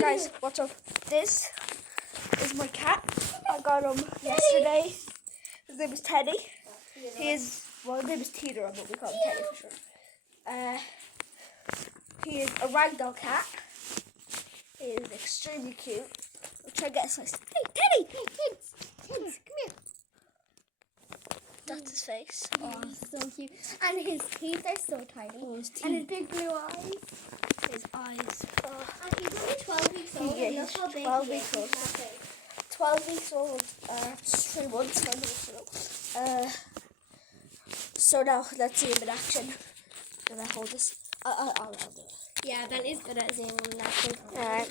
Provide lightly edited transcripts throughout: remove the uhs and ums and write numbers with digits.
guys, what's up? This is my cat. I got him yesterday. His name is Teddy. His name is Teeter, but we call him Teddy for sure. He is a ragdoll cat. He is extremely cute. I'll try to get a slice. Hey, Teddy! Hey, kids! Kids, come here. That's his face. Oh, so cute. And his teeth are so tiny. Oh, his teeth. And his big blue eyes. His eyes. And he's only 12 weeks old. Yeah, Look he's how big 12 he weeks is. old. 12 weeks old. 3 months. 5 months ago. So now, let's see him in action. Can I hold this? I'll do it. Yeah, Ben is good at seeing him in action. Alright.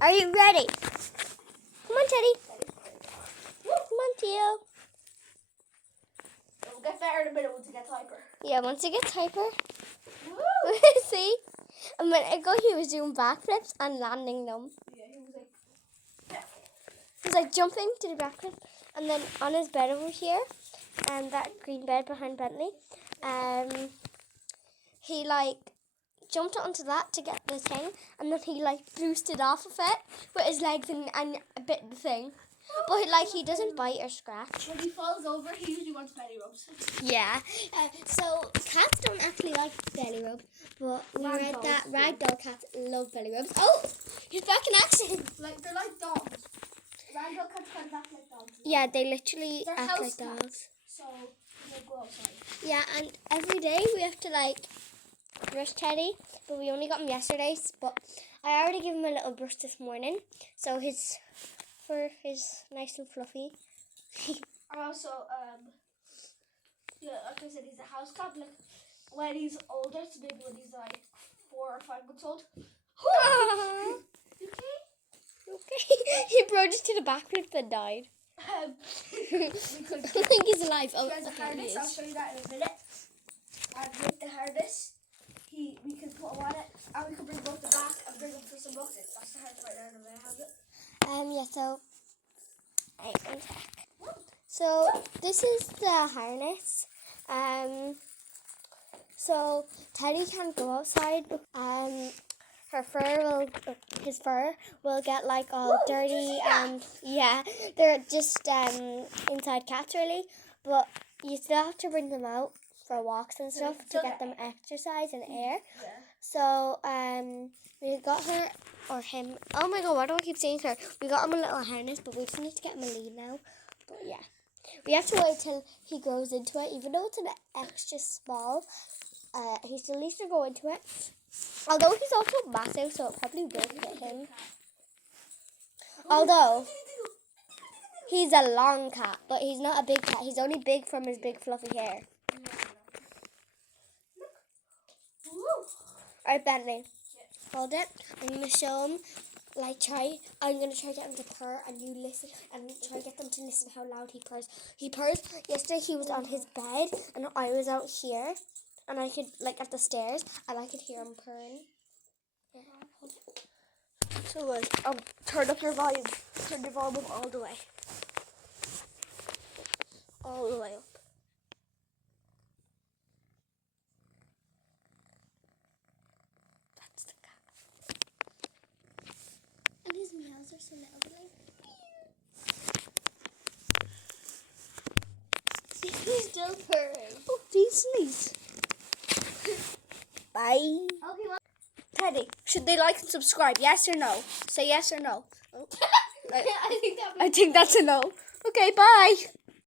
Are you ready? Come on, Teddy. Come on, Theo. It'll get better in a minute once he gets hyper. Yeah, once he gets hyper. Woo! See? A minute ago, he was doing backflips and landing them. Yeah, he was like... Yeah. He was like jumping to the backflip. And then on his bed over here, and that green bed behind Bentley, he like jumped onto that to get the thing, and then he like boosted off of it with his legs and a bit of the thing. But like he doesn't bite or scratch. When he falls over, he usually wants belly rubs. Yeah. So cats don't actually like belly rubs, but we read that ragdoll cats love belly rubs. Oh, he's back in action. Like they're like dogs. Ragdoll cats kind of act like dogs. Yeah, they literally They're act house like cats. dogs. So they go outside. Yeah, and every day we have to like brush Teddy, but we only got him yesterday. But I already gave him a little brush this morning, so his fur is nice and fluffy. I also like I said, he's a house cat. Like when he's older, it's maybe when he's like 4 or 5 months old. Okay. He brought us to the backflip and died. We could I think he's alive. Oh, he has a okay, he harness. I'll is. show you that in a minute. And with the harness, we can put him on it, and we can bring him up the back and bring him for some looks. That's the harness right there, and I have it. Yeah, so I can check. So this is the harness. So Teddy can't go outside. His fur will get like all dirty, and yeah, they're just inside cats really. But you still have to bring them out for walks and stuff to get them exercise and air. Yeah. So we got her or him. Oh my god, why do I keep saying her? We got him a little harness, but we just need to get him a lead now. But yeah, we have to wait till he grows into it, even though it's an extra small. He still needs to go into it. Although he's also massive, so it probably will fit him. Although he's a long cat, but he's not a big cat. He's only big from his big fluffy hair. Alright, Bentley, hold it. I'm gonna show him. I'm gonna try to get him to purr, and you listen, and try to get them to listen how loud he purrs. He purrs. Yesterday he was on his bed, and I was out here, and I could at the stairs, and I could hear him purring. Yeah, hold it. So turn up your volume. Turn your volume all the way. All the way up. That's the cat. And his meows are so little. He's still purring. Oh, these. Bye. Okay, well. Teddy, should they like and subscribe? Yes or no? Say yes or no. Oh. I think that I think that's a no. Okay, bye.